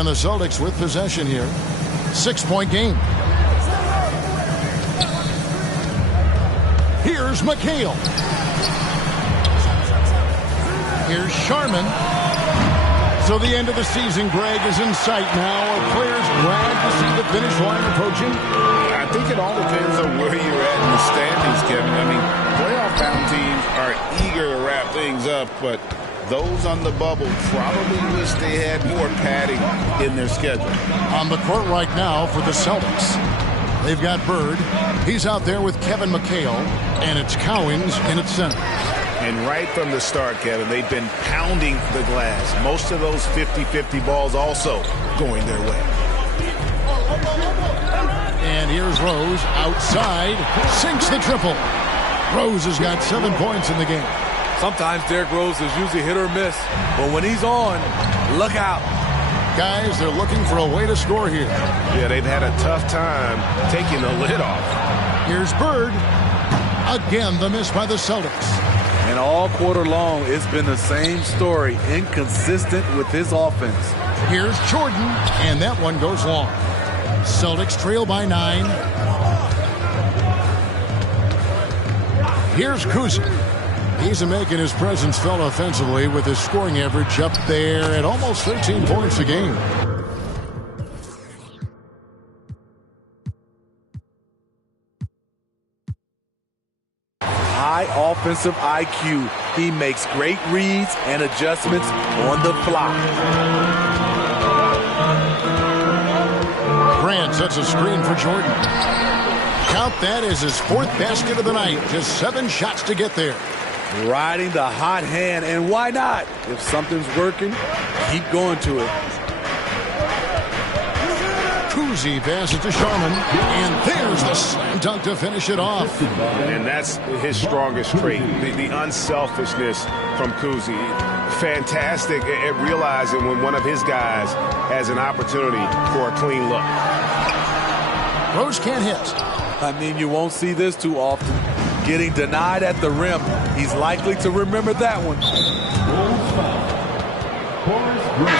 And the Celtics with possession here. 6-point game. Here's McHale. Here's Sharman. So the end of the season, Greg, is in sight now. Are players glad to see the finish line approaching? I think it all depends on where you're at in the standings, Kevin. I mean, playoff-bound teams are eager to wrap things up, but those on the bubble probably wish they had more padding in their schedule. On the court right now for the Celtics, they've got Bird. He's out there with Kevin McHale, and it's Cowens in at center. And right from the start, Kevin, they've been pounding the glass. Most of those 50-50 balls also going their way. And here's Rose outside, sinks the triple. Rose has got 7 points in the game. Sometimes Derrick Rose is usually hit or miss, but when he's on, look out. Guys, they're looking for a way to score here. Yeah, they've had a tough time taking the lid off. Here's Bird. Again, the miss by the Celtics. And all quarter long, it's been the same story, inconsistent with his offense. Here's Jordan, and that one goes long. Celtics trail by 9. Here's Kuzic. He's making his presence felt offensively with his scoring average up there at almost 13 points a game. High offensive IQ. He makes great reads and adjustments on the fly. Grant sets a screen for Jordan. Count that as his 4th basket of the night. Just 7 shots to get there. Riding the hot hand, and why not? If something's working, keep going to it. Kuzi passes to Sharman, and there's the slam dunk to finish it off. And that's his strongest trait, the unselfishness from Kuzi. Fantastic at realizing when one of his guys has an opportunity for a clean look. Rose can't hit. I mean, you won't see this too often. Getting denied at the rim. He's likely to remember that one.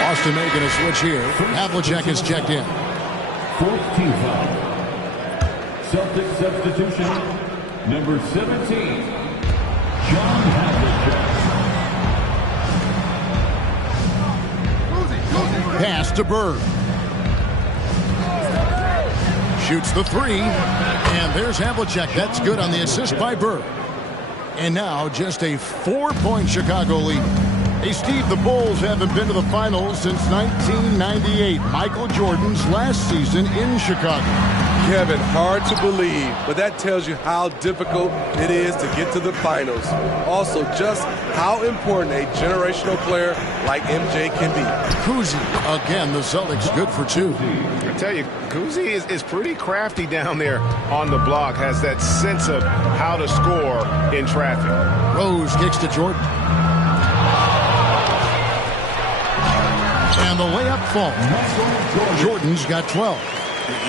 Austin making a switch here. Havlicek is checked in. 4th team foul. Celtics substitution, number 17, John Havlicek. Pass to Bird. Shoots the 3, and there's Havlicek. That's good on the assist by Bird. And now just a 4-point Chicago lead. Hey, Steve, the Bulls haven't been to the finals since 1998, Michael Jordan's last season in Chicago. Kevin, hard to believe, but that tells you how difficult it is to get to the finals. Also, just how important a generational player like MJ can be. Kuzi, again, the Celtics good for 2. I tell you, Kuzi is pretty crafty down there on the block, has that sense of how to score in traffic. Rose kicks to Jordan. And the layup falls. Jordan's got 12.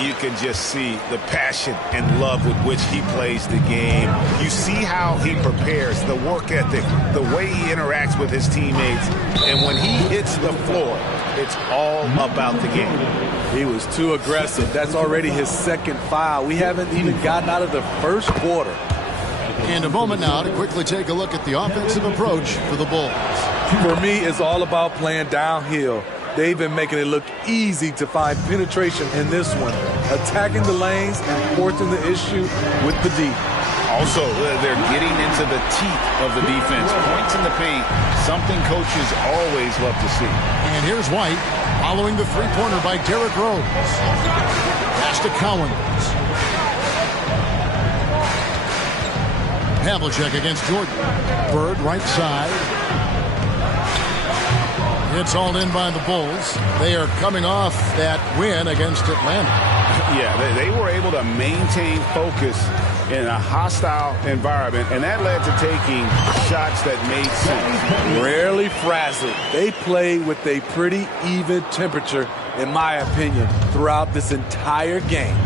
You can just see the passion and love with which he plays the game. You see how he prepares, the work ethic, the way he interacts with his teammates. And when he hits the floor, it's all about the game. He was too aggressive. That's already his 2nd foul. We haven't even gotten out of the 1st quarter. And a moment now to quickly take a look at the offensive approach for the Bulls. For me, it's all about playing downhill. They've been making it look easy to find penetration in this one, attacking the lanes and forcing the issue with the D. Also, they're getting into the teeth of the defense. Points in the paint, something coaches always love to see. And here's White, following the 3-pointer by Derrick Rose. Pass to Cowens. Havlicek against Jordan. Bird right side. It's all in by the Bulls. They are coming off that win against Atlanta. Yeah, they were able to maintain focus in a hostile environment, and that led to taking shots that made sense. Rarely frazzled. They play with a pretty even temperature, in my opinion, throughout this entire game.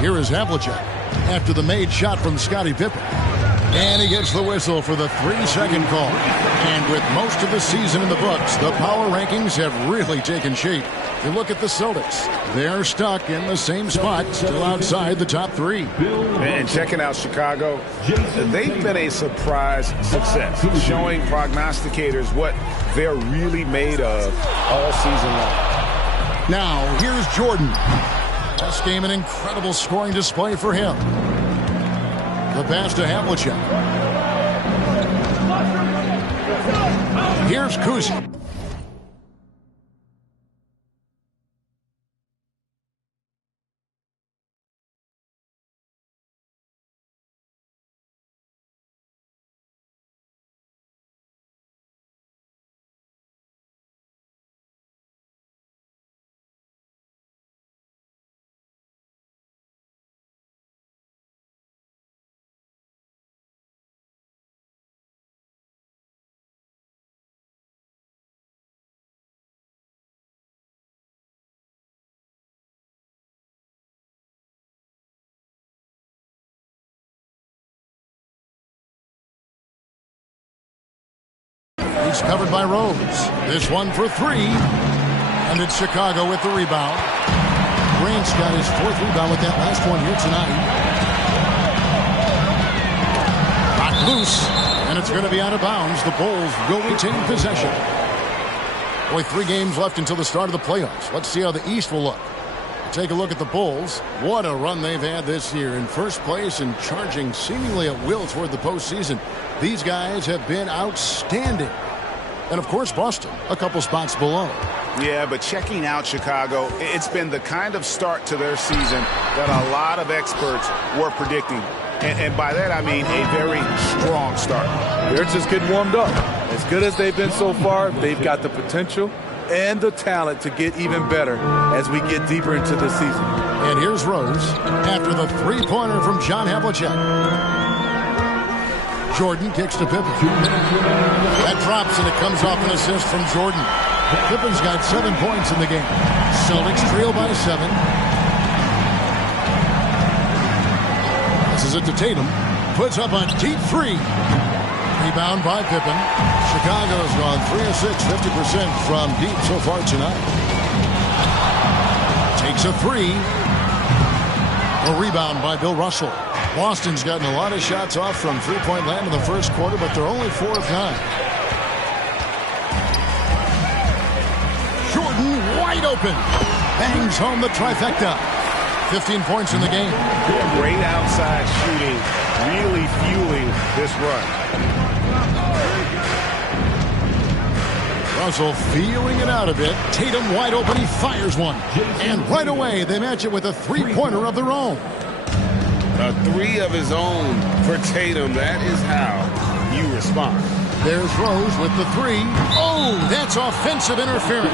Here is Havlicek after the made shot from Scottie Pippen. And he gets the whistle for the 3-second call. And with most of the season in the books, the power rankings have really taken shape. You look at the Celtics. They're stuck in the same spot, still outside the top 3. And checking out Chicago, they've been a surprise success, showing prognosticators what they're really made of all season long. Now, here's Jordan. This game, an incredible scoring display for him. The pass to Havlicek. Here's Kuzi. He's covered by Rose. This one for 3. And it's Chicago with the rebound. Grant's got his 4th rebound with that last one here tonight. Knocked loose. And it's going to be out of bounds. The Bulls will retain possession. Boy, 3 games left until the start of the playoffs. Let's see how the East will look. Take a look at the Bulls. What a run they've had this year. In first place and charging seemingly at will toward the postseason. These guys have been outstanding. And, of course, Boston, a couple spots below. Yeah, but checking out Chicago, it's been the kind of start to their season that a lot of experts were predicting. And by that, I mean a very strong start. They're just getting warmed up. As good as they've been so far, they've got the potential and the talent to get even better as we get deeper into the season. And here's Rose after the 3-pointer from John Havlicek. Jordan kicks to Pippen. That drops, and it comes off an assist from Jordan. Pippen's got 7 points in the game. Celtics trail by 7. This is it to Tatum. Puts up a deep 3. Rebound by Pippen. Chicago's gone 3 of 6, 50% from deep so far tonight. Takes a 3. A rebound by Bill Russell. Boston's gotten a lot of shots off from three-point land in the first quarter, but they're only 4 of 9. Jordan wide open. Bangs home the trifecta. 15 points in the game. Great outside shooting, really fueling this run. Russell feeling it out a bit. Tatum wide open. He fires one. And right away, they match it with a 3-pointer of their own. A 3 of his own for Tatum. That is how you respond. There's Rose with the 3. Oh, that's offensive interference.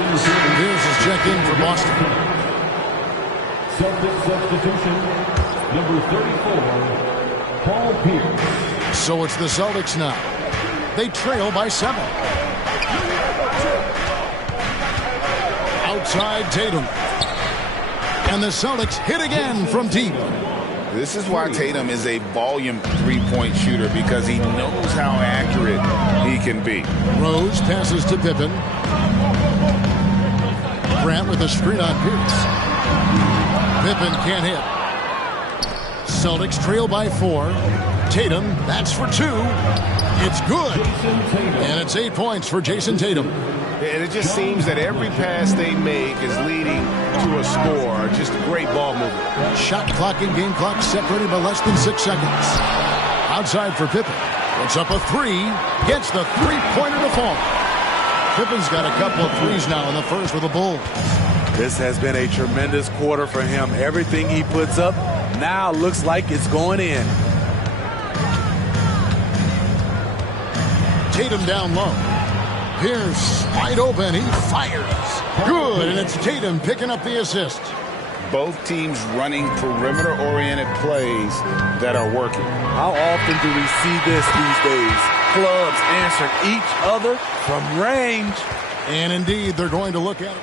Here's his check-in for Boston. Celtics substitution, number 34, Paul Pierce. So it's the Celtics now. They trail by 7. Outside Tatum. And the Celtics hit again from deep. This is why Tatum is a volume 3-point shooter, because he knows how accurate he can be. Rose passes to Pippen. Grant with a screen on Pierce. Pippen can't hit. Celtics trail by 4. Tatum, that's for 2. It's good. And it's 8 points for Jason Tatum. And it just seems that every pass they make is leading to a score. Just great ball movement. Shot clock and game clock separated by less than 6 seconds. Outside for Pippen. Puts up a 3. Gets the 3-pointer to fall. Pippen's got a couple of 3s now in the first for the Bulls. This has been a tremendous quarter for him. Everything he puts up now looks like it's going in. Tatum down low. Pierce wide open. He fires. Good. And it's Tatum picking up the assist. Both teams running perimeter-oriented plays that are working. How often do we see this these days? Clubs answering each other from range. And indeed, they're going to look at it.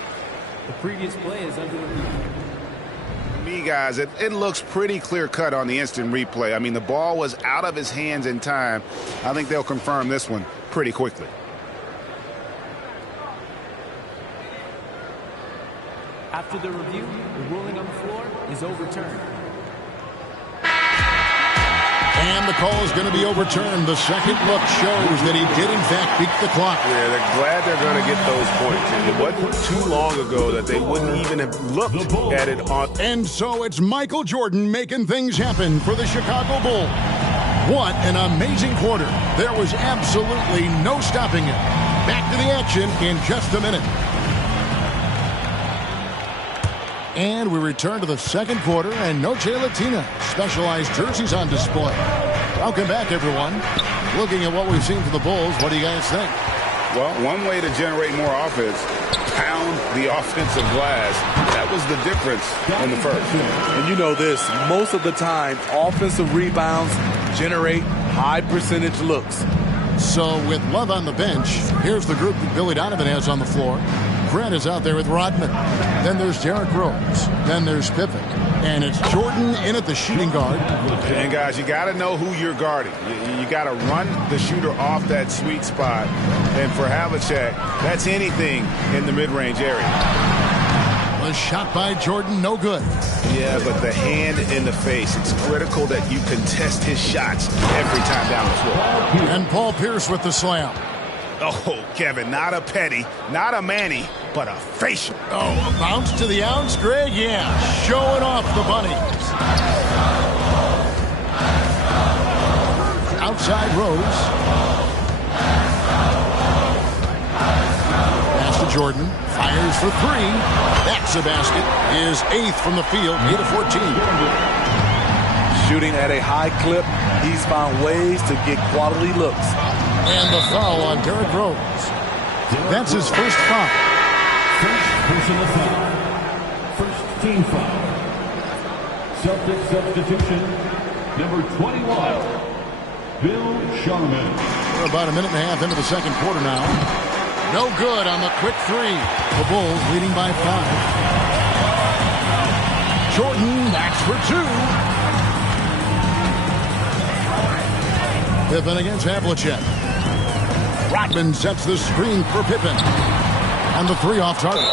The previous play is under review. me, guys, it looks pretty clear-cut on the instant replay. I mean, the ball was out of his hands in time. I think they'll confirm this one pretty quickly. After the review, the ruling on the floor is overturned. And the call is going to be overturned. The second look shows that he did, in fact, beat the clock. Yeah, they're glad they're going to get those points. And it wasn't too long ago that they wouldn't even have looked at it on. And so it's Michael Jordan making things happen for the Chicago Bulls. What an amazing quarter. There was absolutely no stopping it. Back to the action in just a minute. And we return to the second quarter, and Noche Latina specialized jerseys on display. Welcome back, everyone. Looking at what we've seen from the Bulls, what do you guys think? Well, one way to generate more offense, pound the offensive glass. That was the difference in the first. And you know this, most of the time, offensive rebounds generate high percentage looks. So with Love on the bench, here's the group that Billy Donovan has on the floor. Grant is out there with Rodman. Then there's Derrick Rose. Then there's Pippen. And it's Jordan in at the shooting guard. And, guys, you got to know who you're guarding. You got to run the shooter off that sweet spot. And for Havlicek, that's anything in the mid-range area. A shot by Jordan, no good. Yeah, but the hand in the face, it's critical that you contest his shots every time down the floor. And Paul Pierce with the slam. Oh, Kevin, not a petty, not a Manny, but a facial. Oh, a bounce to the ounce, Greg? Yeah, showing off the bunnies. Outside Rose. Pass to Jordan. Fires for three. That's a basket. His eighth from the field, 8 of 14. Shooting at a high clip, he's found ways to get quality looks. And the foul on Derrick Rose. That's his first foul. First personal foul. First team foul. Celtics substitution, number 21, Bill Sharman. We're about a minute and a half into the second quarter now. No good on the quick three. The Bulls leading by 5. Jordan, that's for 2. Pippen against Havlicek. Rodman sets the screen for Pippen. And the three off target.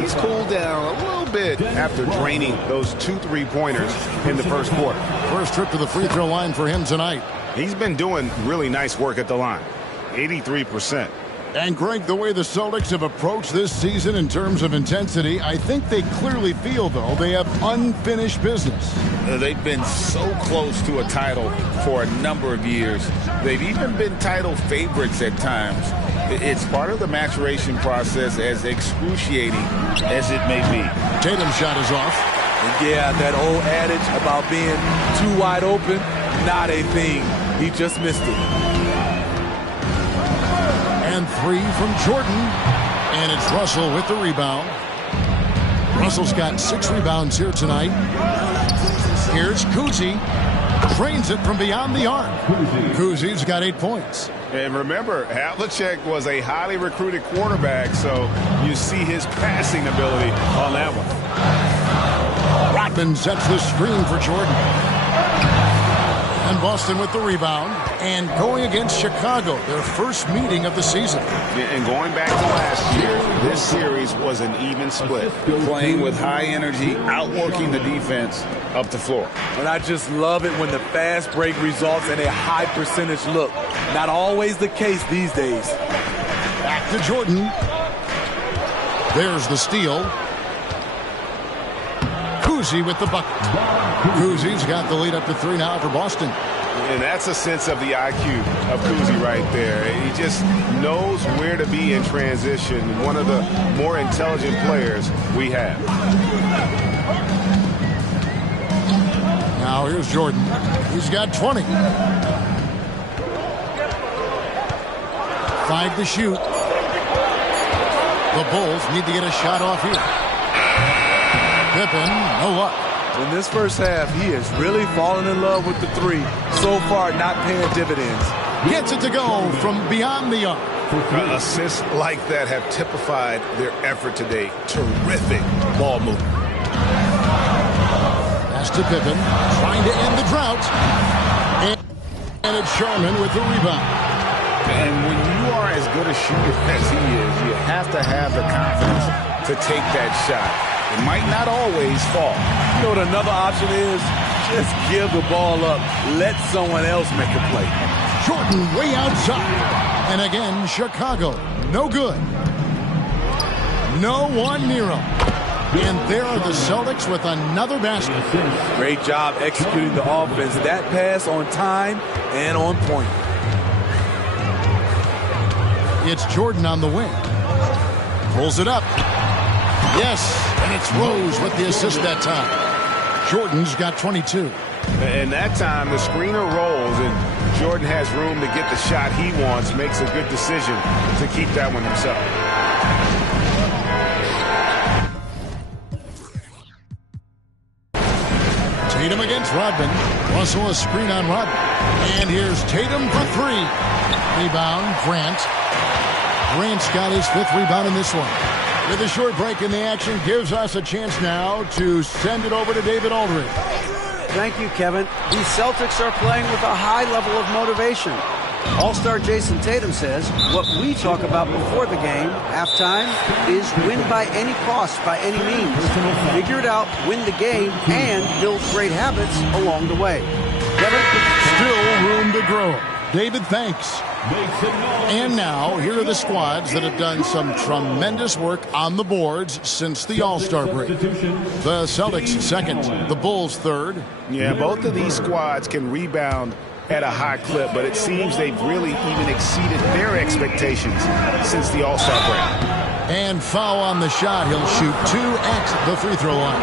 He's cooled down a little bit after draining those 2 3-pointers in the first quarter. First trip to the free throw line for him tonight. He's been doing really nice work at the line. 83%. And Greg, the way the Celtics have approached this season in terms of intensity, I think they clearly feel, though, they have unfinished business. They've been so close to a title for a number of years. They've even been title favorites at times. It's part of the maturation process, as excruciating as it may be. Tatum's shot is off. And yeah, that old adage about being too wide open, not a thing. He just missed it. And 3 from Jordan. And it's Russell with the rebound. Russell's got 6 rebounds here tonight. Here's Kuzi. Trains it from beyond the arc. Kuzi's got 8 points. And remember, Havlicek was a highly recruited quarterback, so you see his passing ability on that one. Rodman sets the screen for Jordan. And Boston with the rebound. And going against Chicago, their first meeting of the season. And going back to last year, this series was an even split. Playing with high energy, outworking the defense up the floor. And I just love it when the fast break results in a high percentage look. Not always the case these days. Back to Jordan. There's the steal. Kuzi with the bucket. Kuzi's got the lead up to 3 now for Boston. And that's a sense of the IQ of Kuzi right there. He just knows where to be in transition. One of the more intelligent players we have. Now here's Jordan. He's got 20. 5 to shoot. The Bulls need to get a shot off here. Pippen, no luck. In this first half, he has really fallen in love with the 3. So far, not paying dividends. Gets it to go from beyond the arc. Assists like that have typified their effort today. Terrific ball movement. Pass to Pippen, trying to end the drought. And it's Sharman with the rebound. And when you are as good a shooter as he is, you have to have the confidence to take that shot. It might not always fall. You know what another option is? Just give the ball up. Let someone else make a play. Jordan way outside. And again, Chicago, no good. No one near him. And there are the Celtics with another basket. Great job executing the offense. That pass on time and on point. It's Jordan on the wing. Pulls it up. Yes, and it's Rose with the assist that time. Jordan's got 22. And that time the screener rolls and Jordan has room to get the shot he wants. Makes a good decision to keep that one himself. Tatum against Rodman. Russell a screen on Rodman. And here's Tatum for three. Rebound, Grant. Grant's got his fifth rebound in this one. With a short break in the action, gives us a chance now to send it over to David Aldridge. Thank you, Kevin. These Celtics are playing with a high level of motivation. All-star Jason Tatum says, what we talk about before the game, halftime, is win by any cost, by any means. Figure it out, win the game, and build great habits along the way. Kevin? Still room to grow. David, thanks. And now, here are the squads that have done some tremendous work on the boards since the All-Star break. The Celtics second, the Bulls third. Yeah, both of these squads can rebound at a high clip, but it seems they've really even exceeded their expectations since the All-Star break. And foul on the shot. He'll shoot 2 at the free throw line.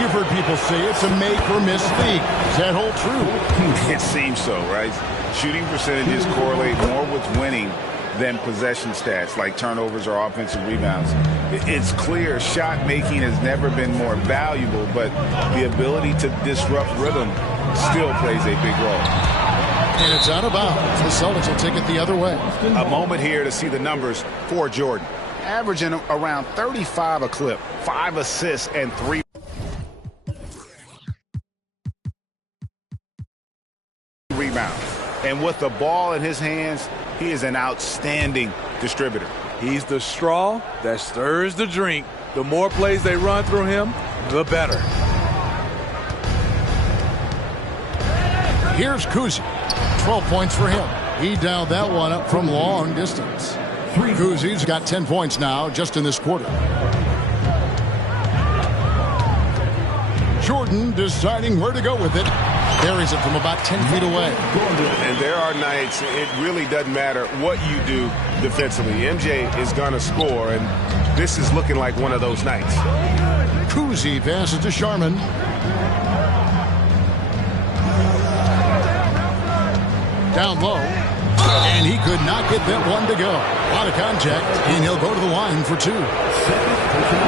You've heard people say it's a make or miss league. Does that hold true? It seems so, right? Shooting percentages correlate more with winning than possession stats like turnovers or offensive rebounds. It's clear shot making has never been more valuable, but the ability to disrupt rhythm still plays a big role. And it's out of bounds. The Celtics will take it the other way. A moment here to see the numbers for Jordan. Averaging around 35 a clip, 5 assists, and 3 rebounds. And with the ball in his hands, he is an outstanding distributor. He's the straw that stirs the drink. The more plays they run through him, the better. Here's Kuzi. 12 points for him. He dialed that one up from long distance. Kuzi's got 10 points now just in this quarter. Jordan deciding where to go with it. Buries it from about 10 feet away. And there are nights it really doesn't matter what you do defensively. MJ is going to score, and this is looking like one of those nights. Kuzi passes to Sharman. Down low. And he could not get that one to go. A lot of contact, and he'll go to the line for 2.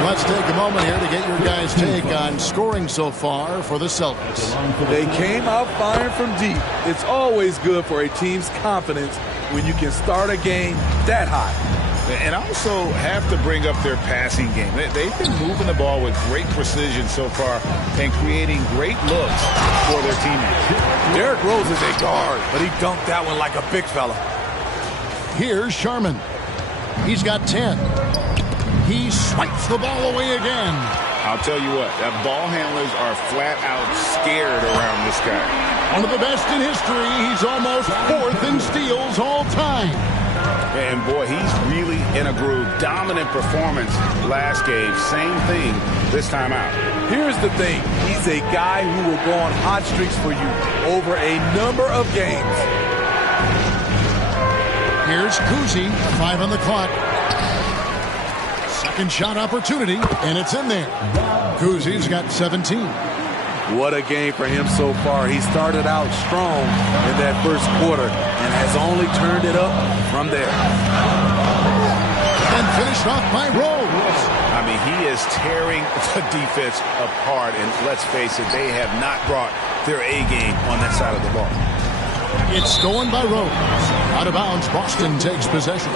Let's take a moment here to get your guys' take on scoring so far for the Celtics. They came out firing from deep. It's always good for a team's confidence when you can start a game that hot. And also have to bring up their passing game. They've been moving the ball with great precision so far and creating great looks for their teammates. Derrick Rose is a guard, but he dunked that one like a big fella. Here's Sharman. He's got 10. He swipes the ball away again. I'll tell you what, that ball handlers are flat out scared around this guy. One of the best in history. He's almost 4th in steals all time. And boy, he's really in a groove. Dominant performance last game. Same thing this time out. Here's the thing. He's a guy who will go on hot streaks for you over a number of games. Here's Kuzi. 5 on the clock. Second shot opportunity, and it's in there. Kuzi's got 17. What a game for him so far. He started out strong in that first quarter and has only turned it up from there. And finished off by Rose. I mean, he is tearing the defense apart, and let's face it, they have not brought their A game on that side of the ball. It's stolen by Rose. Out of bounds, Boston takes possession.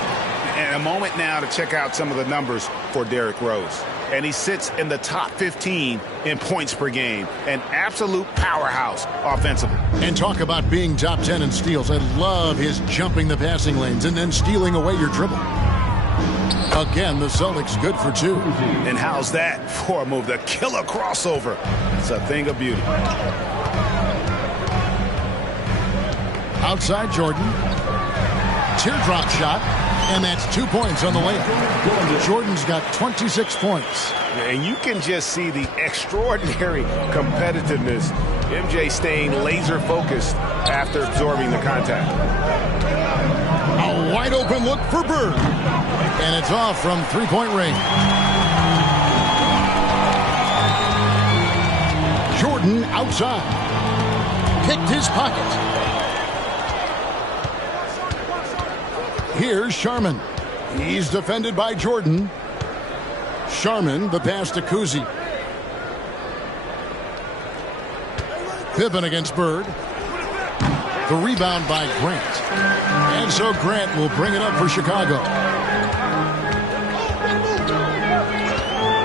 And a moment now to check out some of the numbers for Derrick Rose. and he sits in the top 15 in points per game. An absolute powerhouse offensively. And talk about being top 10 in steals. I love his jumping the passing lanes and then stealing away your dribble. Again, the Celtics good for 2. And how's that for a move? The killer crossover. It's a thing of beauty. Outside Jordan. Teardrop shot. And that's 2 points on the layup. Jordan's got 26 points. And you can just see the extraordinary competitiveness. MJ staying laser focused after absorbing the contact. A wide open look for Bird. And it's off from three-point range. Jordan outside. Picked his pocket. Here's Sharman. He's defended by Jordan. Sharman, the pass to Kuzi. Pippen against Bird. The rebound by Grant. And so Grant will bring it up for Chicago.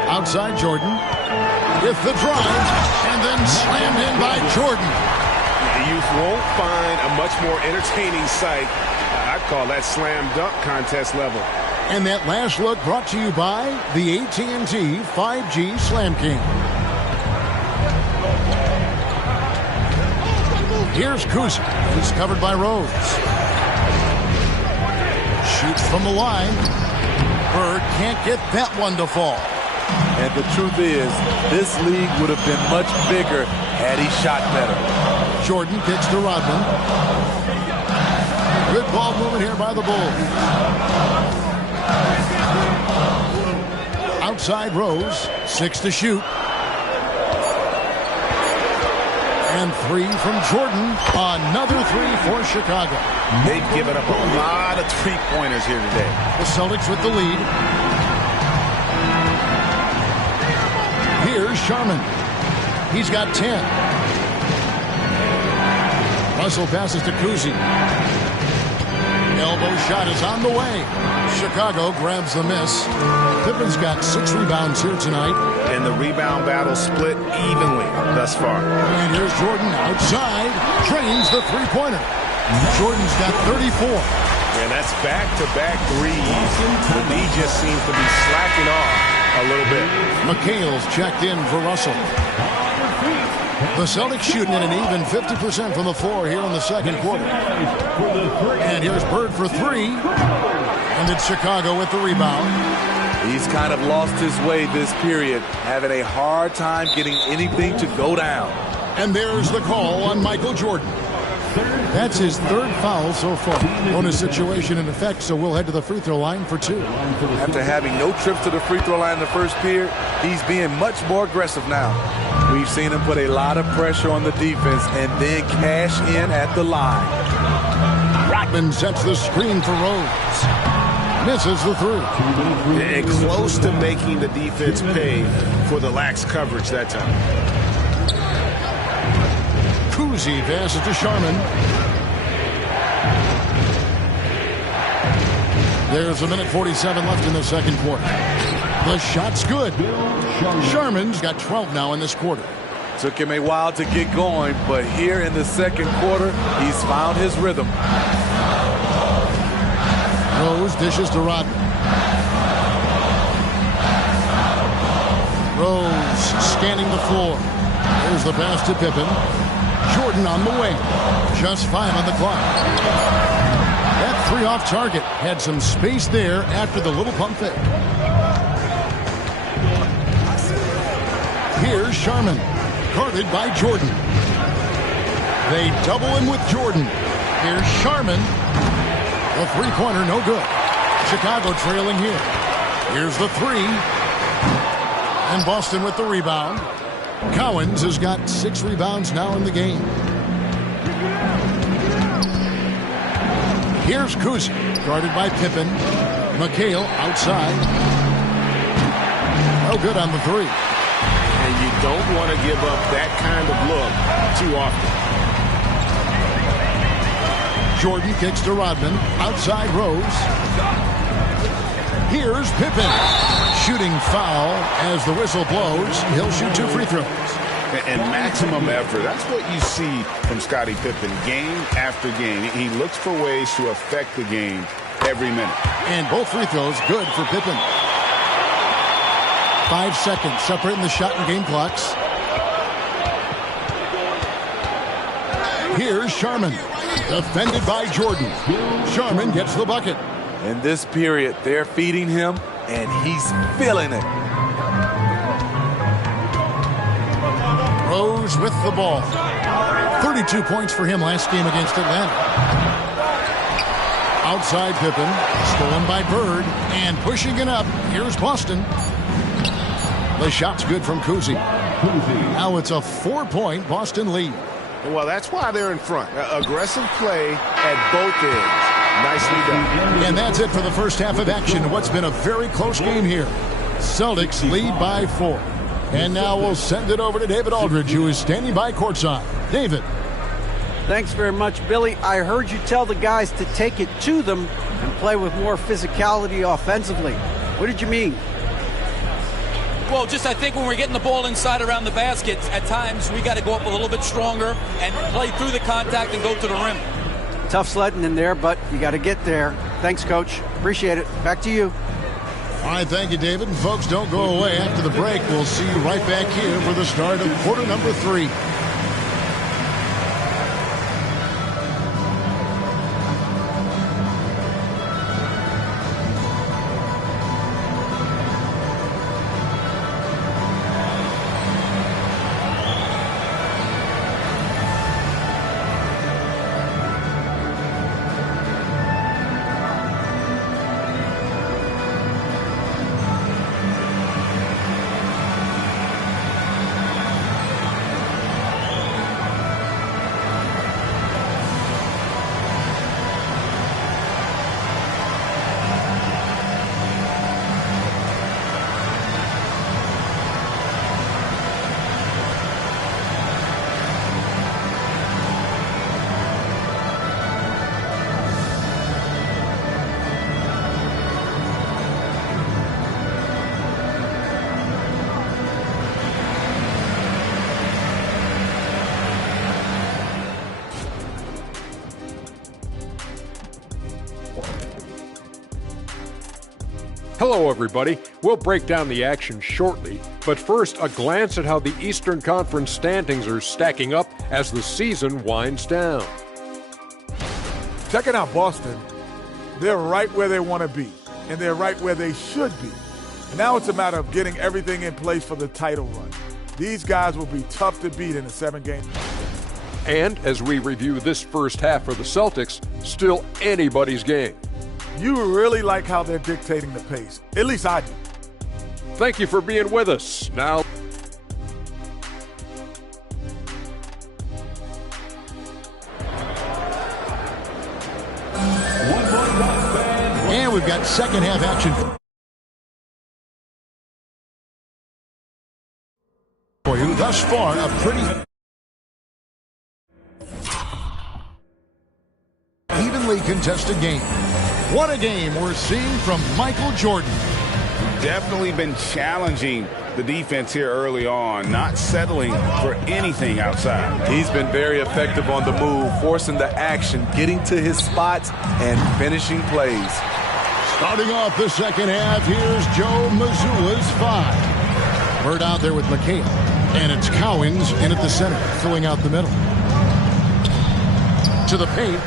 Outside Jordan. With the drive. And then slammed in by Jordan. You won't find a much more entertaining sight. I'd call that slam dunk contest level. And that last look brought to you by the AT&T 5G Slam King. Here's Kuzi. He's covered by Rose. Shoots from the line. Bird can't get that one to fall. And the truth is, this league would have been much bigger had he shot better. Jordan kicks to Rodman. Good ball movement here by the Bulls. Outside Rose. 6 to shoot. And 3 from Jordan. Another 3 for Chicago. They've given up a lot of three-pointers here today. The Celtics with the lead. Here's Sharman. He's got 10. Russell passes to Kuzi. Elbow shot is on the way. Chicago grabs the miss. Pippen's got 6 rebounds here tonight. And the rebound battle split evenly thus far. And here's Jordan outside. Drains the three-pointer. Jordan's got 34. And that's back-to-back threes. The D just seems to be slacking off a little bit. McHale's checked in for Russell. The Celtics shooting at an even 50% from the floor here in the second quarter. And here's Bird for 3. And it's Chicago with the rebound. He's kind of lost his way this period, having a hard time getting anything to go down. And there's the call on Michael Jordan. That's his 3rd foul so far. Bonus situation in effect, so we'll head to the free throw line for 2. After having no trips to the free throw line in the first period, he's being much more aggressive now. We've seen him put a lot of pressure on the defense and then cash in at the line. Rodman sets the screen for Rose. Misses the 3. And close to making the defense pay for the lax coverage that time. Kuzi passes to Sharman. There's 1:47 left in the second quarter. The shot's good. Sharman's got 12 now in this quarter. Took him a while to get going, but here in the second quarter, he's found his rhythm. Rose dishes to Rodman. Rose scanning the floor. There's the pass to Pippen. Jordan on the wing. Just 5 on the clock. That 3 off target. Had some space there after the little pump fake. Here's Sharman. Guarded by Jordan. They double him with Jordan. Here's Sharman. The three-pointer, no good. Chicago trailing here. Here's the 3. And Boston with the rebound. Cowens has got 6 rebounds now in the game. Here's Kuzi, guarded by Pippen. McHale outside. No good on the 3. And you don't want to give up that kind of look too often. Jordan kicks to Rodman. Outside Rose. Here's Pippen. shooting foul as the whistle blows. He'll shoot 2 free throws. And maximum effort. That's what you see from Scottie Pippen game after game. He looks for ways to affect the game every minute. And both free throws good for Pippen. 5 seconds separating the shot and game clocks. Here's Sharman. Defended by Jordan. Sharman gets the bucket. In this period, they're feeding him, and he's feeling it. Rose with the ball. 32 points for him last game against Atlanta. Outside Pippen. Stolen by Bird. And pushing it up. Here's Boston. The shot's good from Kuzi. Now it's a 4-point Boston lead. Well, that's why they're in front. Aggressive play at both ends. Nicely done. And that's it for the first half of action. What's been a very close game here. Celtics lead by 4. And now we'll send it over to David Aldridge, who is standing by courtside. David. Thanks very much, Billy. I heard you tell the guys to take it to them and play with more physicality offensively. What did you mean? Well, just I think when we're getting the ball inside around the basket, at times we got to go up a little bit stronger and play through the contact and go to the rim. Tough sledding in there, but you got to get there. Thanks, Coach. Appreciate it. Back to you. All right, thank you, David. And folks, don't go away. After the break, we'll see you right back here for the start of quarter number 3. Hello, everybody. We'll break down the action shortly, but first, a glance at how the Eastern Conference standings are stacking up as the season winds down. Checking out Boston. They're right where they want to be, and they're right where they should be. And now it's a matter of getting everything in place for the title run. These guys will be tough to beat in a 7-game. And as we review this first half for the Celtics, still anybody's game. You really like how they're dictating the pace. At least I do. Thank you for being with us. Now, and we've got second half action for you. Thus far, a pretty evenly contested game. What a game we're seeing from Michael Jordan. Definitely been challenging the defense here early on, not settling for anything outside. He's been very effective on the move, forcing the action, getting to his spots, and finishing plays. Starting off the second half, here's Joe Mazzulla's 5. Bird out there with McHale, and it's Cowens in at the center, filling out the middle. To the paint.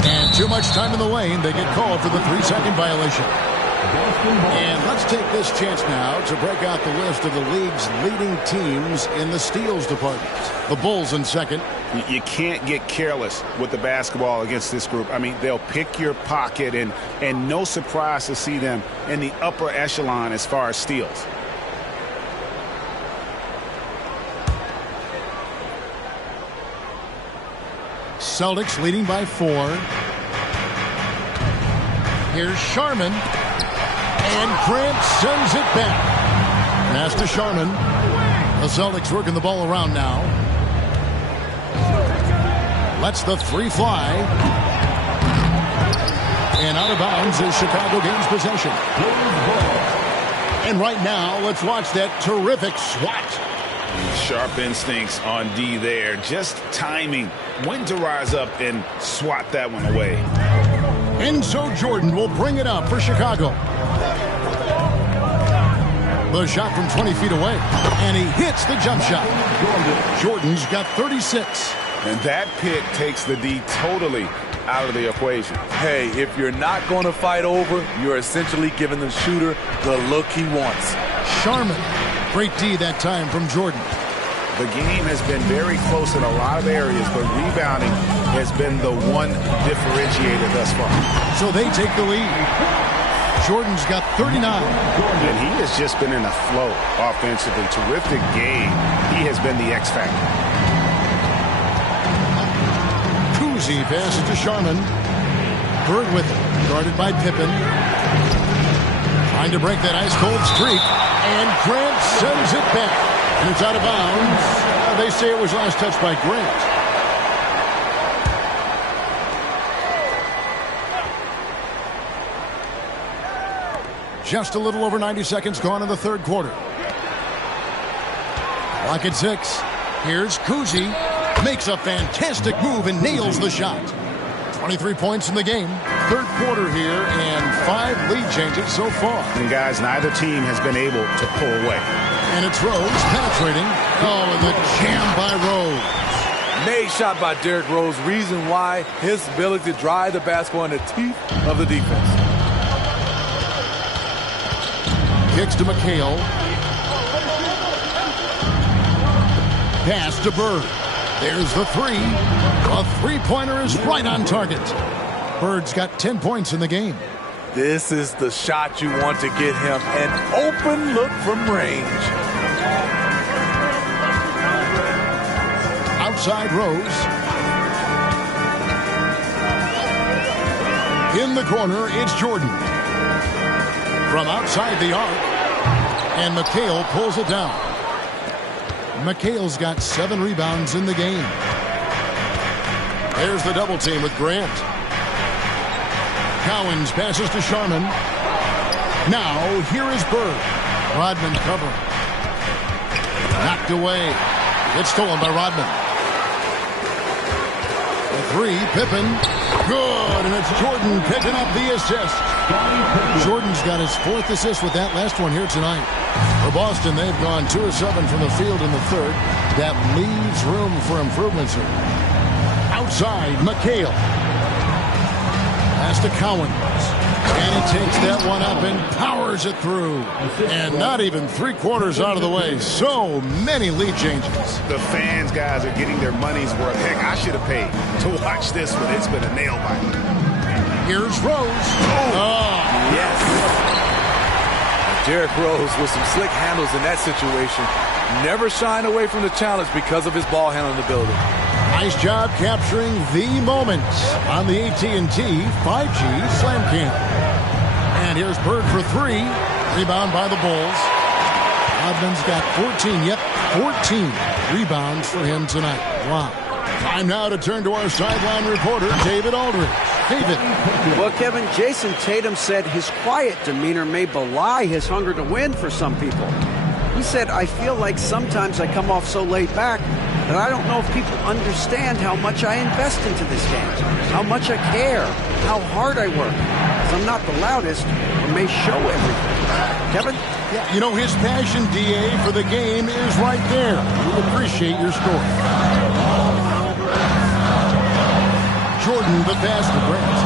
And too much time in the lane. They get called for the 3-second violation. And let's take this chance now to break out the list of the league's leading teams in the steals department. The Bulls in second. You can't get careless with the basketball against this group. I mean, they'll pick your pocket, and no surprise to see them in the upper echelon as far as steals. Celtics leading by 4. Here's Sharman. And Grant sends it back. Pass to Sharman. The Celtics working the ball around now. Lets the 3 fly. And out of bounds is Chicago gains possession. And right now, let's watch that terrific swat. Sharp instincts on D there. Just timing when to rise up and swat that one away. And so Jordan will bring it up for Chicago. The shot from 20 feet away. And he hits the jump shot. Jordan's got 36. And that pick takes the D totally out of the equation. Hey, if you're not going to fight over, you're essentially giving the shooter the look he wants. Sharman. Great D that time from Jordan. The game has been very close in a lot of areas, but rebounding has been the one differentiator thus far. So they take the lead. Jordan's got 39. And he has just been in a flow offensively. Terrific game. He has been the X factor. Kuzi passes to Sharman. Bird with it. Guarded by Pippen. Trying to break that ice-cold streak. And Grant sends it back. And it's out of bounds. They say it was last touched by Grant. Just a little over 90 seconds gone in the third quarter. Clock at 6. Here's Kuzi. Makes a fantastic move and nails the shot. 23 points in the game. Third quarter here and 5 lead changes so far. And guys, neither team has been able to pull away. And it's Rose penetrating. Oh, and the jam by Rose. Made shot by Derrick Rose. Reason why his ability to drive the basketball in the teeth of the defense. Kicks to McHale. Pass to Bird. There's the three. A three-pointer is right on target. Bird's got 10 points in the game. This is the shot you want to get him. An open look from range. Outside Rose. In the corner, it's Jordan. From outside the arc. And McHale pulls it down. McHale's got 7 rebounds in the game. There's the double team with Grant. Cowens passes to Sharman. Now, here is Bird. Rodman covering. Knocked away. It's stolen by Rodman. The three, Pippen. Good, and it's Jordan picking up the assist. Jordan's got his 4th assist with that last one here tonight. For Boston, they've gone 2 of 7 from the field in the third. That leaves room for improvements here. Outside, McHale. Pass to Cowens. And he takes that one up and powers it through. And not even 3/4 out of the way. So many lead changes. The fans, guys, are getting their money's worth. Heck, I should have paid to watch this one. It's been a nail biter. Here's Rose. Oh, yes. Derrick Rose with some slick handles in that situation. Never shying away from the challenge because of his ball handling ability. Nice job capturing the moment on the AT&T 5G Slam Cam. And here's Bird for 3. Rebound by the Bulls. Rodman's got 14. Yep, 14 rebounds for him tonight. Wow. Time now to turn to our sideline reporter, David Aldridge. David. Well, Kevin, Jason Tatum said his quiet demeanor may belie his hunger to win for some people. He said, I feel like sometimes I come off so laid back that I don't know if people understand how much I invest into this game, how much I care, how hard I work. Because I'm not the loudest or may show everything. Kevin? Yeah, you know, his passion, DA, for the game is right there. We appreciate your story. Jordan, the pass to Grant.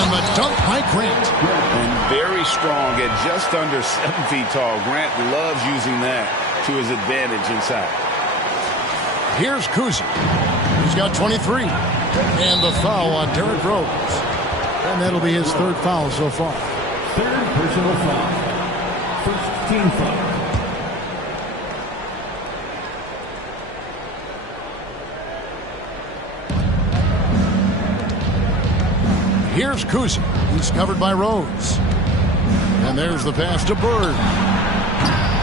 And the dunk by Grant. And very strong at just under 7 feet tall. Grant loves using that to his advantage inside. Here's Kuzi. He's got 23. And the foul on Derrick Rose. And that'll be his 3rd foul so far. 3rd personal foul. 1st team foul. Here's Kuzi. He's covered by Rose. And there's the pass to Bird.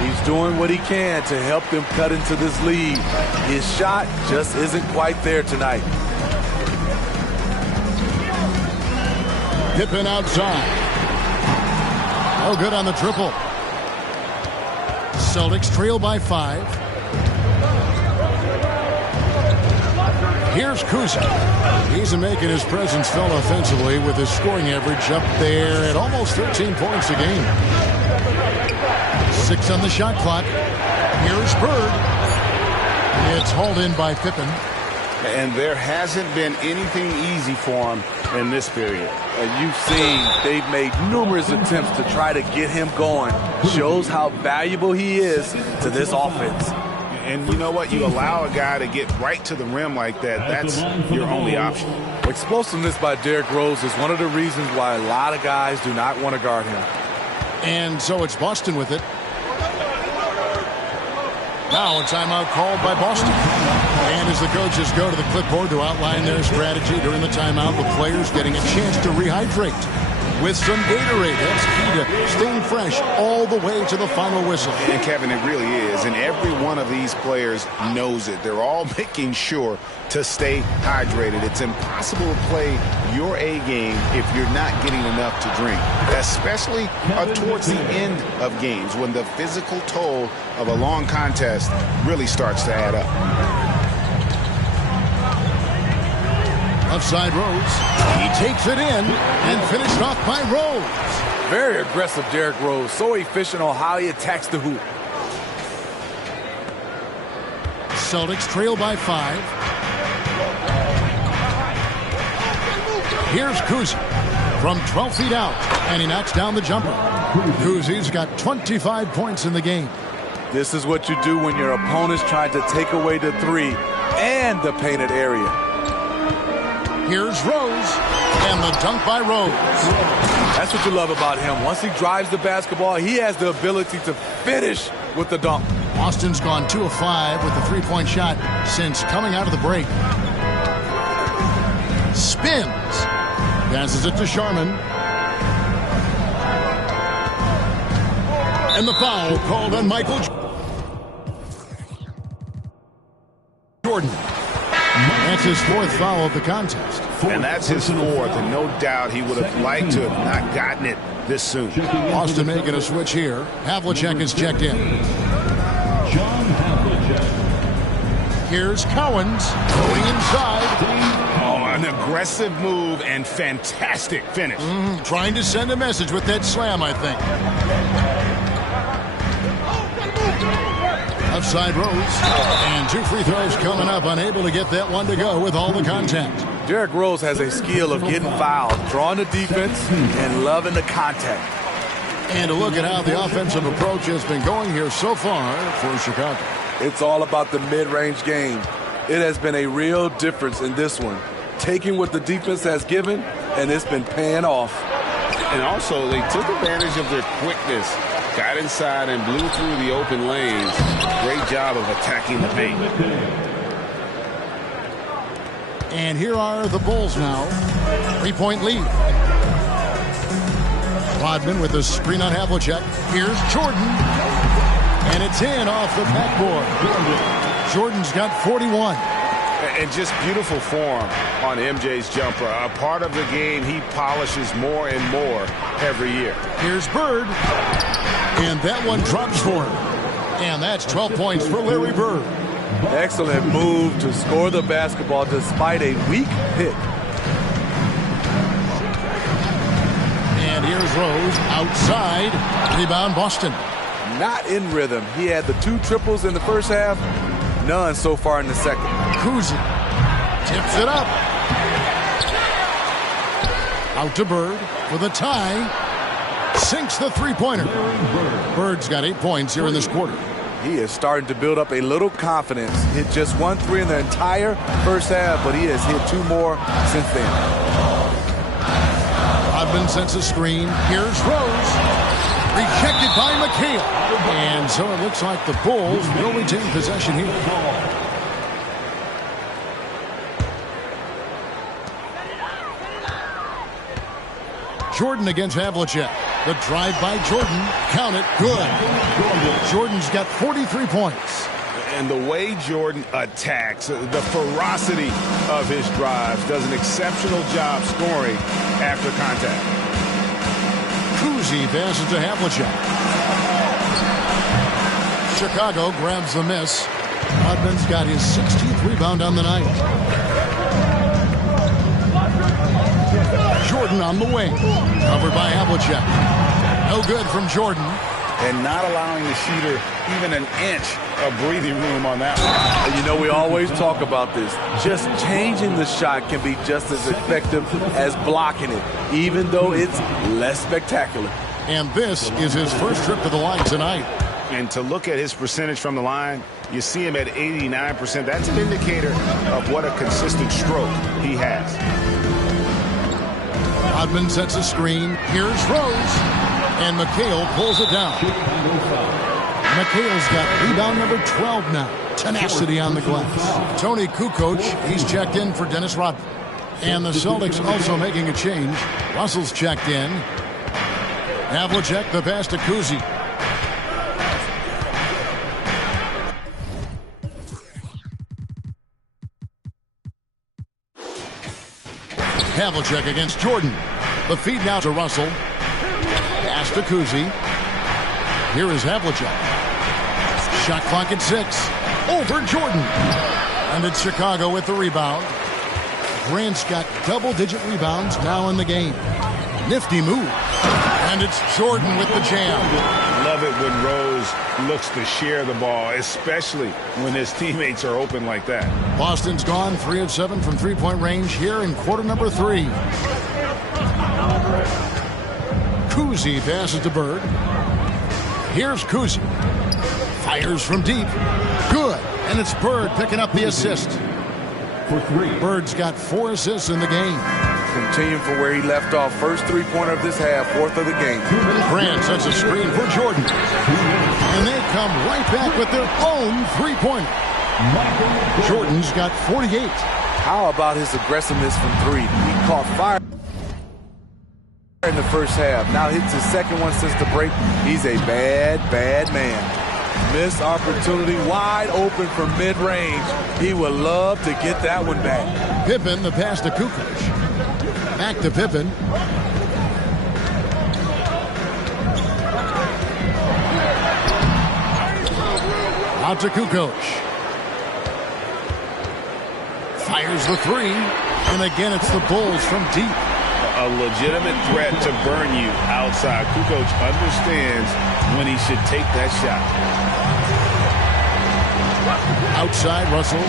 He's doing what he can to help them cut into this lead. His shot just isn't quite there tonight. Pippen outside. Oh, good on the triple. Celtics trail by 5. Here's Kuzic. He's making his presence felt offensively with his scoring average up there at almost 13 points a game. 6 on the shot clock. Here's Bird. It's hauled in by Pippen. And there hasn't been anything easy for him in this period. And you've seen they've made numerous attempts to try to get him going. Shows how valuable he is to this offense. And you know what? You allow a guy to get right to the rim like that, that's your only option. Explosiveness by Derrick Rose is one of the reasons why a lot of guys do not want to guard him. And so it's Boston with it. Now a timeout called by Boston. And as the coaches go to the clipboard to outline their strategy during the timeout, the players getting a chance to rehydrate with some Gatorade. That's key to staying fresh all the way to the final whistle. And Kevin, it really is. And every one of these players knows it. They're all making sure to stay hydrated. It's impossible to play your A game if you're not getting enough to drink, especially towards the end of games when the physical toll of a long contest really starts to add up. Outside Rose. He takes it in and finished off by Rose. Very aggressive Derrick Rose. So efficient on how he attacks the hoop. Celtics trail by 5. Here's Kuzic from 12 feet out, and he knocks down the jumper. Kuzic's got 25 points in the game. This is what you do when your opponent's trying to take away the 3 and the painted area. Here's Rose, and the dunk by Rose. That's what you love about him. Once he drives the basketball, he has the ability to finish with the dunk. Austin's gone 2 of 5 with the three-point shot since coming out of the break. Spins. Passes it to Sharman. And the foul called on Michael Jordan. That's his 4th foul of the contest. And that's his 4th, and no doubt he would have liked to have not gotten it this soon. Austin making a switch here. Havlicek is checked in. Here's Cowens going inside. Oh, an aggressive move and fantastic finish. Trying to send a message with that slam, I think. Outside Rose. And 2 free throws coming up. Unable to get that one to go with all the contact. Derrick Rose has a skill of getting fouled, drawing the defense, and loving the contact. And to look at how the offensive approach has been going here so far for Chicago. It's all about the mid-range game. It has been a real difference in this one. Taking what the defense has given, and it's been paying off. And also, they took advantage of their quickness. Got inside and blew through the open lanes. Great job of attacking the paint. And here are the Bulls now. 3-point lead. Rodman with the screen on Havlicek. Here's Jordan. And it's in off the backboard. Jordan's got 41. And just beautiful form on MJ's jumper. A part of the game he polishes more and more every year. Here's Bird. And that one drops for him. And that's 12 points for Larry Bird. Excellent move to score the basketball despite a weak pick. And here's Rose outside. Rebound Boston. Not in rhythm. He had the 2 triples in the first half. None so far in the second. Kuzic tips it up. Out to Bird for the tie. Sinks the three-pointer. Bird's got 8 points here in this quarter. He is starting to build up a little confidence. Hit just 1 3 in the entire first half, but he has hit 2 more since then. Rodman sends a screen. Here's Rose. Rejected by McHale. And so it looks like the Bulls will retain possession here. Jordan against Havlicek. The drive by Jordan. Count it. Good. Jordan's got 43 points. And the way Jordan attacks, the ferocity of his drives, does an exceptional job scoring after contact. Kuzic Cousy passes to Havlicek. Chicago grabs the miss. Hudman's got his 16th rebound on the night. Jordan on the wing. Covered by Havlicek. No good from Jordan. And not allowing the shooter even an inch of breathing room on that one. And you know, we always talk about this. Just changing the shot can be just as effective as blocking it, even though it's less spectacular. And this is his first trip to the line tonight. And to look at his percentage from the line, you see him at 89%. That's an indicator of what a consistent stroke he has. Hudman sets a screen. Here's Rose. And McHale pulls it down. McHale's got rebound number 12 now. Tenacity on the glass. Tony Kukoc, he's checked in for Dennis Rodman. And the Celtics also making a change. Russell's checked in. Havlicek, the pass to Cousy. Havlicek against Jordan. The feed now to Russell. Pass to Cousy. Here is Havlicek. Shot clock at 6. Over Jordan. And it's Chicago with the rebound. Grant's got double-digit rebounds now in the game. Nifty move. And it's Jordan with the jam. Love it when Rose looks to share the ball, especially when his teammates are open like that. Boston's gone 3 of 7 from three-point range here in quarter number 3. Cousy passes to Bird. Here's Cousy. Fires from deep. Good. And it's Bird picking up the assist. For 3. Bird's got 4 assists in the game. Continuing from where he left off. First three-pointer of this half, 4th of the game. Grant sets a screen for Jordan. And they come right back with their own three-pointer. Jordan's got 48. How about his aggressiveness from 3? He caught fire in the first half. Now hits his second one since the break. He's a bad, bad man. Missed opportunity, wide open from mid-range. He would love to get that one back. Pippen, the pass to Kukoc. Back to Pippen. Out to Kukoc. Fires the 3. And again, it's the Bulls from deep. A legitimate threat to burn you outside. Kukoc understands when he should take that shot. Outside, Russell.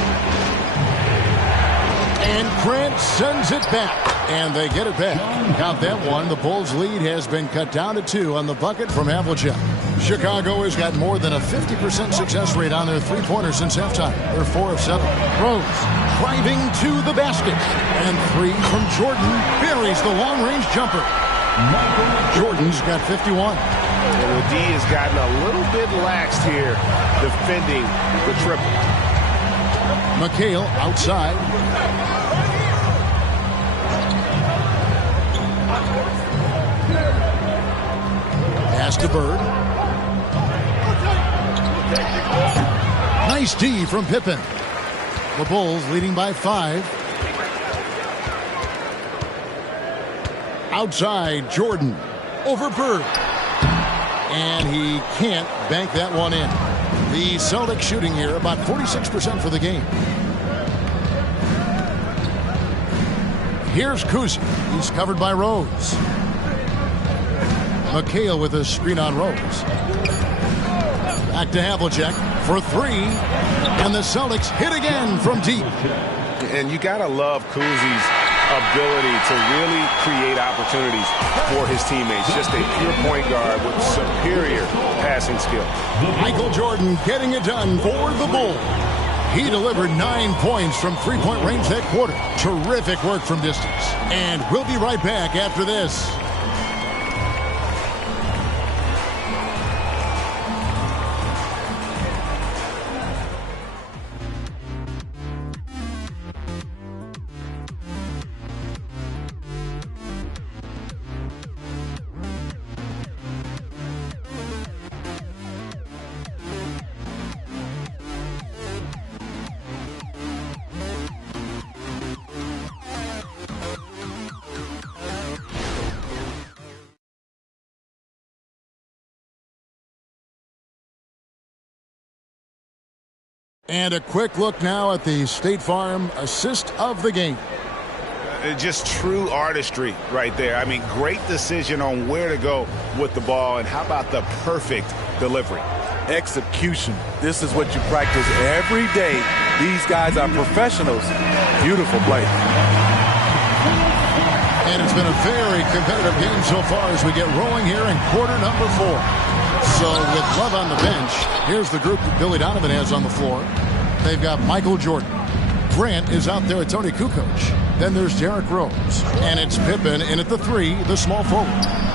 And Grant sends it back. And they get it back. Count that one. The Bulls' lead has been cut down to 2 on the bucket from Havlicek. Chicago has got more than a 50% success rate on their three-pointers since halftime. They're 4 of 7. Rose driving to the basket. And 3 from Jordan buries the long-range jumper. Jordan's got 51. And the D has gotten a little bit laxed here defending the triple. McHale outside. Pass to Bird. Nice D from Pippen. The Bulls leading by 5. Outside, Jordan. Over Bird. And he can't bank that one in. The Celtics shooting here about 46% for the game. Here's Cousy. He's covered by Rose. McHale with a screen on Rose. Back to Havlicek for 3. And the Celtics hit again from deep. And you got to love Cousy's ability to really create opportunities for his teammates. Just a pure point guard with superior passing skill. Michael Jordan getting it done for the Bulls. He delivered 9 points from three-point range that quarter. Terrific work from distance. And we'll be right back after this. And a quick look now at the State Farm assist of the game. Just true artistry right there. I mean, great decision on where to go with the ball, and how about the perfect delivery? Execution. This is what you practice every day. These guys are professionals. Beautiful play. And it's been a very competitive game so far as we get rolling here in quarter number 4. So with Love on the bench, here's the group that Billy Donovan has on the floor. They've got Michael Jordan. Grant is out there at Tony Kukoc. Then there's Derrick Rose. And it's Pippen in at the 3, the small forward.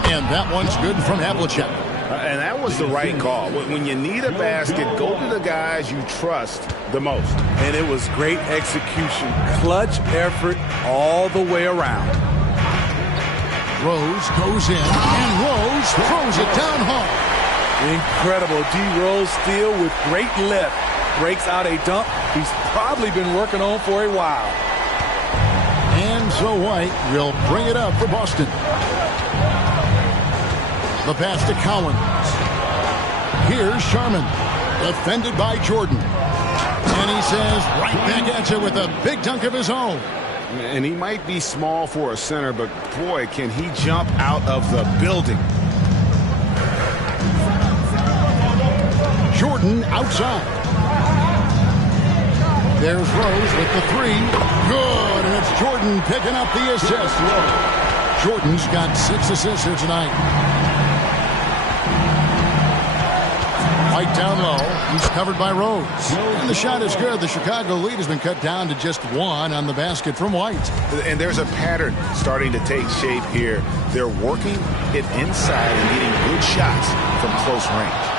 And that one's good from Havlicek. And that was the right call. When you need a basket, go to the guys you trust the most. And it was great execution. Clutch effort all the way around. Rose goes in, and Rose throws it down hard. Incredible. D. Rose steal with great lift. Breaks out a dunk he's probably been working on for a while. And so White will bring it up for Boston. The pass to Cowens. Here's Sharman. Defended by Jordan. And he says right back at you with a big dunk of his own. And he might be small for a center, but boy, can he jump out of the building. Jordan outside. There's Rose with the 3. Good, and it's Jordan picking up the assist. Jordan's got 6 assists here tonight. White down low. He's covered by Rose. And the shot is good. The Chicago lead has been cut down to just 1 on the basket from White. And there's a pattern starting to take shape here. They're working it inside and getting good shots from close range.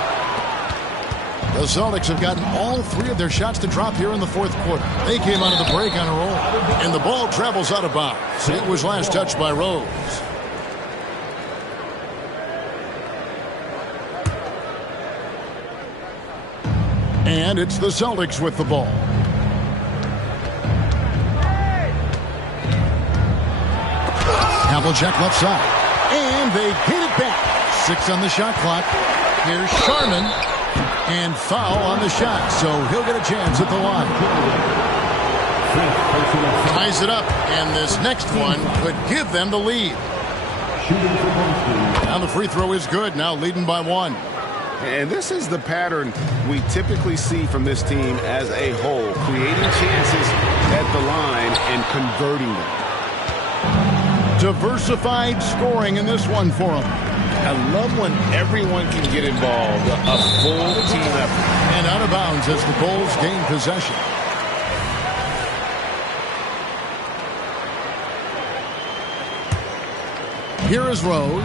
The Celtics have gotten all 3 of their shots to drop here in the 4th quarter. They came out of the break on a roll. And the ball travels out of bounds. It was last touched by Rose. And it's the Celtics with the ball. Havlicek left side. And they get it back. 6 on the shot clock. Here's Sharman. And foul on the shot, so he'll get a chance at the line. Ties it up, and this next one could give them the lead. Now the free throw is good, now leading by 1. And this is the pattern we typically see from this team as a whole, creating chances at the line and converting them. Diversified scoring in this one for them. I love when everyone can get involved, a full team effort. And out of bounds as the Bulls gain possession. Here is Rose.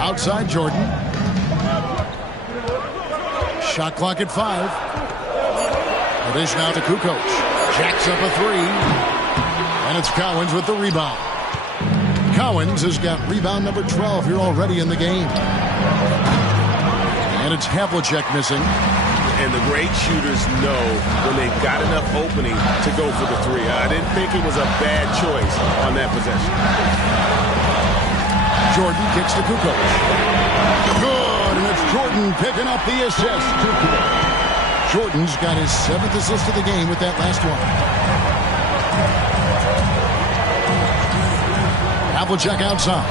Outside Jordan. Shot clock at 5. The dish now to Kukoc. Jacks up a 3. And it's Cowens with the rebound. Cowens has got rebound number 12 here already in the game. And it's Havlicek missing. And the great shooters know when they've got enough opening to go for the 3. I didn't think it was a bad choice on that possession. Jordan kicks to Kukoc. Good, and it's Jordan picking up the assist. Jordan's got his 7th assist of the game with that last one. Havlicek outside.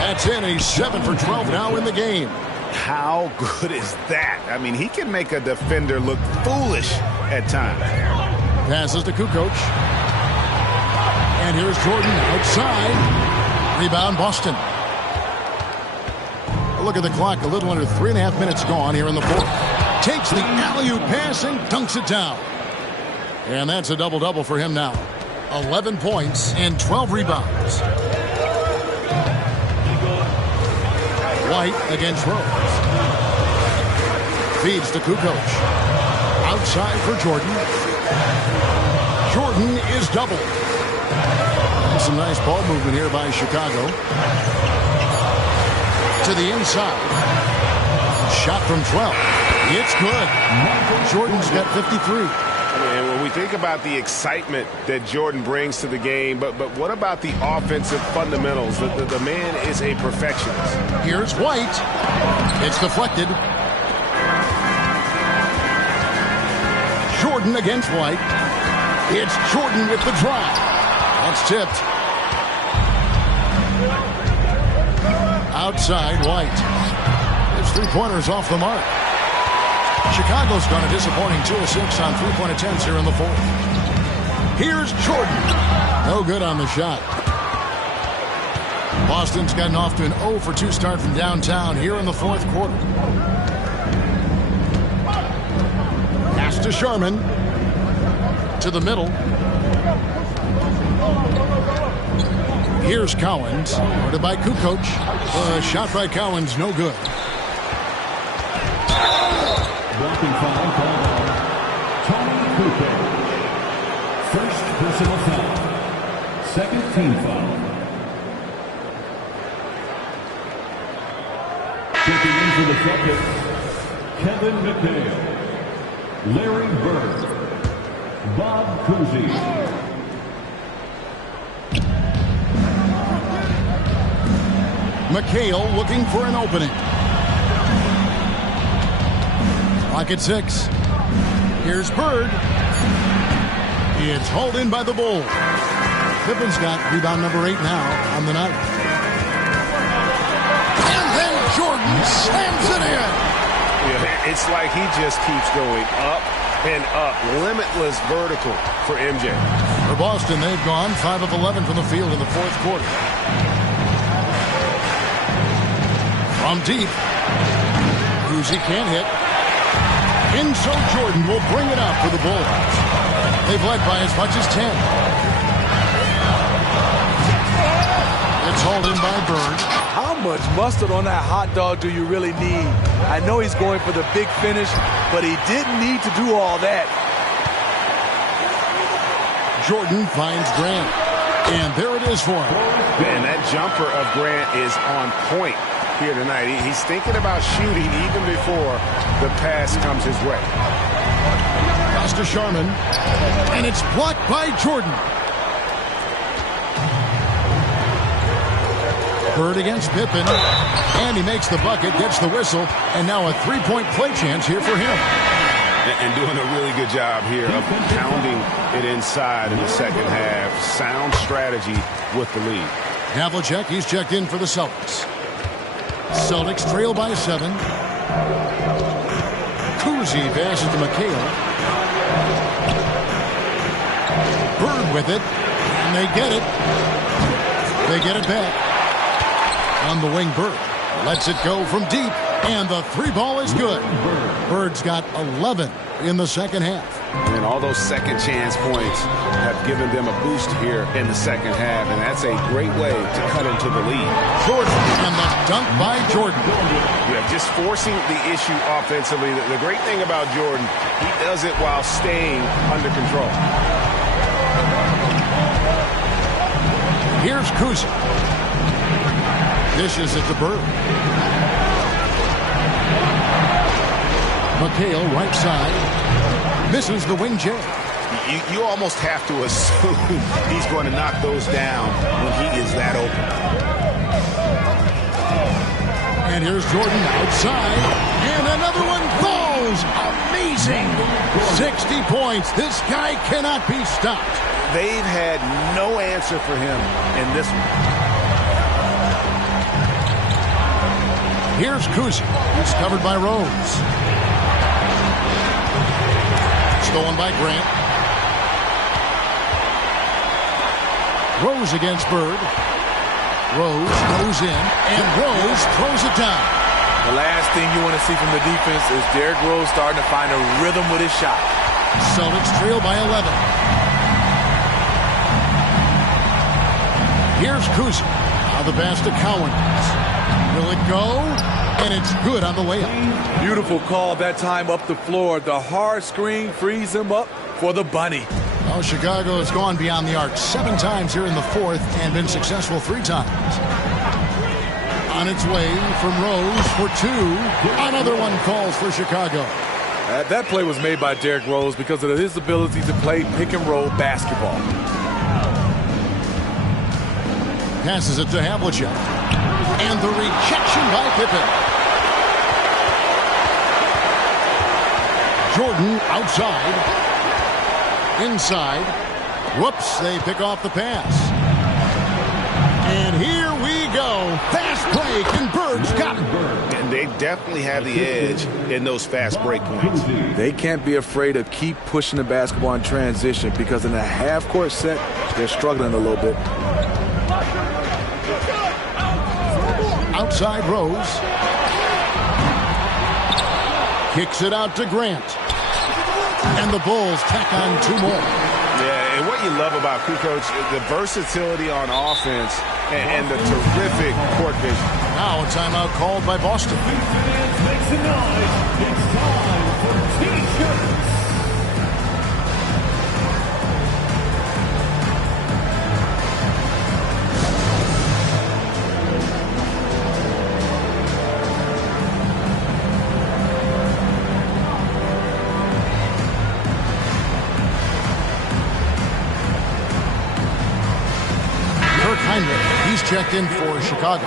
That's in. He's 7 for 12 now in the game. How good is that? I mean, he can make a defender look foolish at times. Passes to Kukoc. And here's Jordan outside. Rebound Boston. Look at the clock. A little under 3.5 minutes gone here in the 4th. Takes the alley-oop pass and dunks it down. And that's a double-double for him now. 11 points and 12 rebounds. White against Rose. Feeds to Kukoc. Outside for Jordan. Jordan is doubled. And some nice ball movement here by Chicago. To the inside. Shot from 12. It's good. Jordan's got 53. And Well, we think about the excitement that Jordan brings to the game, but what about the offensive fundamentals? The man is a perfectionist. Here's White. It's deflected. Jordan against White. It's Jordan with the drive. That's tipped. Outside, White. His three-pointers off the mark. Chicago's gone a disappointing 2 of 6 on three-point attempts here in the fourth. Here's Jordan. No good on the shot. Boston's gotten off to an 0 for 2 start from downtown here in the fourth quarter. Pass to Sharman. To the middle. Here's Cowens. Ordered by Kukoc. Shot by Cowens, no good. Blocking foul called on Tony Kukoc. First personal foul. Second team foul. Checking into the Celtics, Kevin McHale, Larry Bird, Bob Cousy. McHale looking for an opening. Clock at 6. Here's Bird. It's hauled in by the Bulls. Pippen's got rebound number 8 now on the night. And then Jordan slams it in. Yeah, it's like he just keeps going up and up. Limitless vertical for MJ. For Boston, they've gone 5 of 11 from the field in the fourth quarter. From deep. Cousy can't hit. In so Jordan will bring it up for the Bulls. They've led by as much as 10. It's hauled in by Bird. How much mustard on that hot dog do you really need? I know he's going for the big finish, but he didn't need to do all that. Jordan finds Grant. And there it is for him. And that jumper of Grant is on point here tonight. He's thinking about shooting even before the pass comes his way. Pass to Sharman. And it's blocked by Jordan. Bird against Pippen. And he makes the bucket, gets the whistle, and now a three-point play chance here for him. And doing a really good job here of pounding it inside in the second half. Sound strategy with the lead. Havlicek, he's checked in for the Celtics. Celtics trail by 7. Cousy passes to McHale. Bird with it. And they get it. They get it back. On the wing, Bird lets it go from deep. And the three ball is good. Bird's got 11 in the second half. And all those second chance points have given them a boost here in the second half. And that's a great way to cut into the lead. Jordan and the dunk by Jordan. Yeah, just forcing the issue offensively. The great thing about Jordan, he does it while staying under control. Here's Cousy. Dishes it to Bird. McHale, right side. Misses the wing J. You almost have to assume he's going to knock those down when he is that open. And here's Jordan outside. And another one falls. Amazing. 60 points. This guy cannot be stopped. They've had no answer for him in this one. Here's Cousy. He's covered by Rose. Stolen by Grant. Rose against Bird. Rose goes in, and Rose throws it down. The last thing you want to see from the defense is Derrick Rose starting to find a rhythm with his shot. Celtics trail by 11. Here's Cousy. Now the pass to Cowens. Will it go? And it's good on the layup. Beautiful call that time up the floor. The hard screen frees him up for the bunny. Well, Chicago has gone beyond the arc 7 times here in the fourth and been successful 3 times. On its way from Rose for 2. Another one falls for Chicago. That play was made by Derrick Rose because of his ability to play pick-and-roll basketball. Passes it to Havlicek. And the rejection by Pippen. Jordan outside. Inside. Whoops, they pick off the pass. And here we go. Fast break, and Bird's got it. And they definitely have the edge in those fast break points. They can't be afraid to keep pushing the basketball in transition because in a half-court set, they're struggling a little bit. Outside Rose. Kicks it out to Grant. And the Bulls tack on 2 more. Yeah, and what you love about Kukoc, the versatility on offense and the terrific court vision. Now a timeout called by Boston. Make some noise. It's time for T-shirts. He's checked in for Chicago.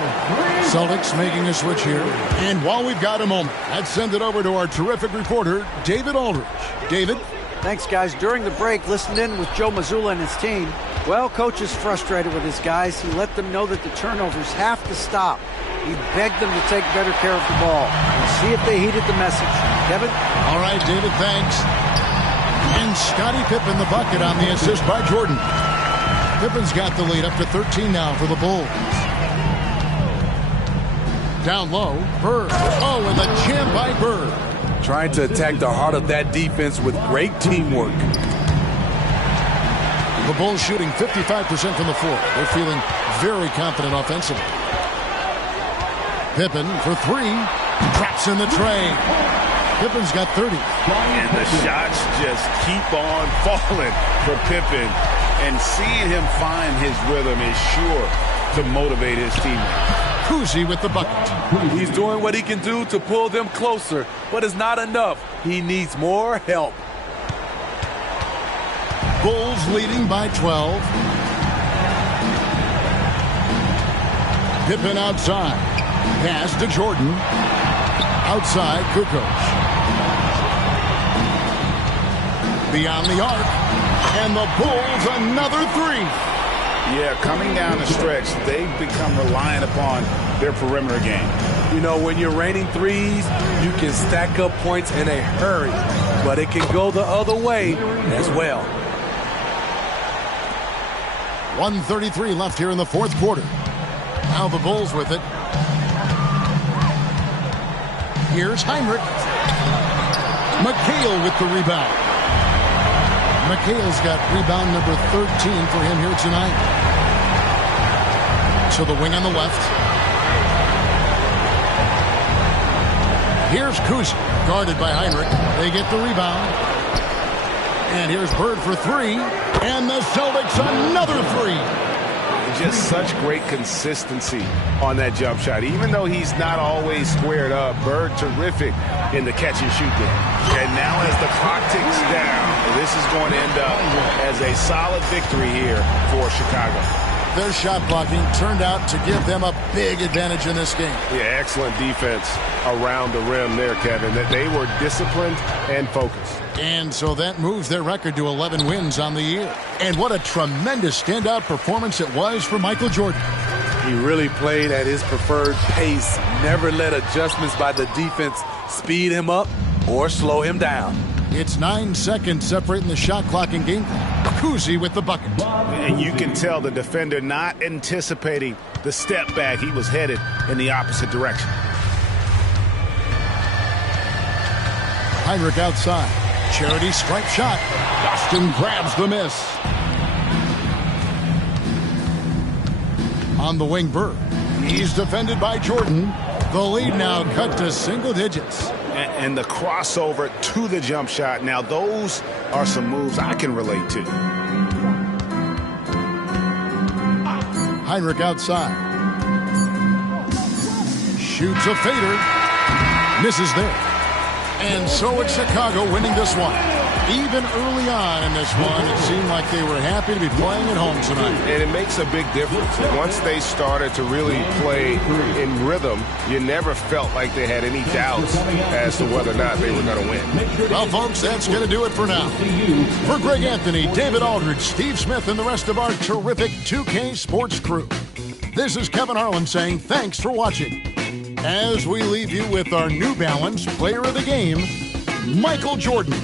Celtics making a switch here. And while we've got a moment, let's send it over to our terrific reporter, David Aldridge. David? Thanks, guys. During the break, listened in with Joe Mazzulla and his team. Well, coach is frustrated with his guys. He let them know that the turnovers have to stop. He begged them to take better care of the ball. We'll see if they heeded the message. Kevin? All right, David, thanks. And Scottie Pippen the bucket on the assist by Jordan. Pippen's got the lead up to 13 now for the Bulls. Down low, Bird. Oh, and the jam by Bird. Trying to attack the heart of that defense with great teamwork. The Bulls shooting 55% from the floor. They're feeling very confident offensively. Pippen for 3. Drops in the tray. Pippen's got 30. And the shots just keep on falling for Pippen. And seeing him find his rhythm is sure to motivate his teammates. Kuzi with the bucket. He's doing what he can do to pull them closer, but it's not enough. He needs more help. Bulls leading by 12. Pippen outside. Pass to Jordan. Outside, Kukoc. Beyond the arc. And the Bulls another 3. Yeah, coming down the stretch, they've become reliant upon their perimeter game. You know, when you're raining threes, you can stack up points in a hurry, but it can go the other way as well. 1:33 left here in the 4th quarter. Now the Bulls with it. Here's Heinrich. McHale with the rebound. McHale's got rebound number 13 for him here tonight. So the wing on the left. Here's Kuzi, guarded by Heinrich. They get the rebound. And here's Bird for 3. And the Celtics another 3. Just such great consistency on that jump shot. Even though he's not always squared up, Bird terrific in the catch and shoot game. And now as the clock ticks down, this is going to end up as a solid victory here for Chicago. Their shot blocking turned out to give them a big advantage in this game. Yeah, excellent defense around the rim there, Kevin. That they were disciplined and focused. And so that moves their record to 11 wins on the year. And what a tremendous standout performance it was for Michael Jordan. He really played at his preferred pace, never let adjustments by the defense speed him up or slow him down. It's 9 seconds separating the shot clock and game clock. Kuzi with the bucket. And you can tell the defender not anticipating the step back. He was headed in the opposite direction. Heinrich outside. Charity stripe shot. Boston grabs the miss. On the wing, Bird. He's defended by Jordan. The lead now cut to single digits. And the crossover to the jump shot. Now, those are some moves I can relate to. Heinrich outside. Shoots a fader. Misses there. And so it's Chicago winning this one. Even early on in this one, it seemed like they were happy to be playing at home tonight. And it makes a big difference. Once they started to really play in rhythm, you never felt like they had any doubts as to whether or not they were going to win. Well, folks, that's going to do it for now. For Greg Anthony, David Aldridge, Steve Smith, and the rest of our terrific 2K Sports crew, this is Kevin Harlan saying thanks for watching. As we leave you with our New Balance Player of the Game, Michael Jordan.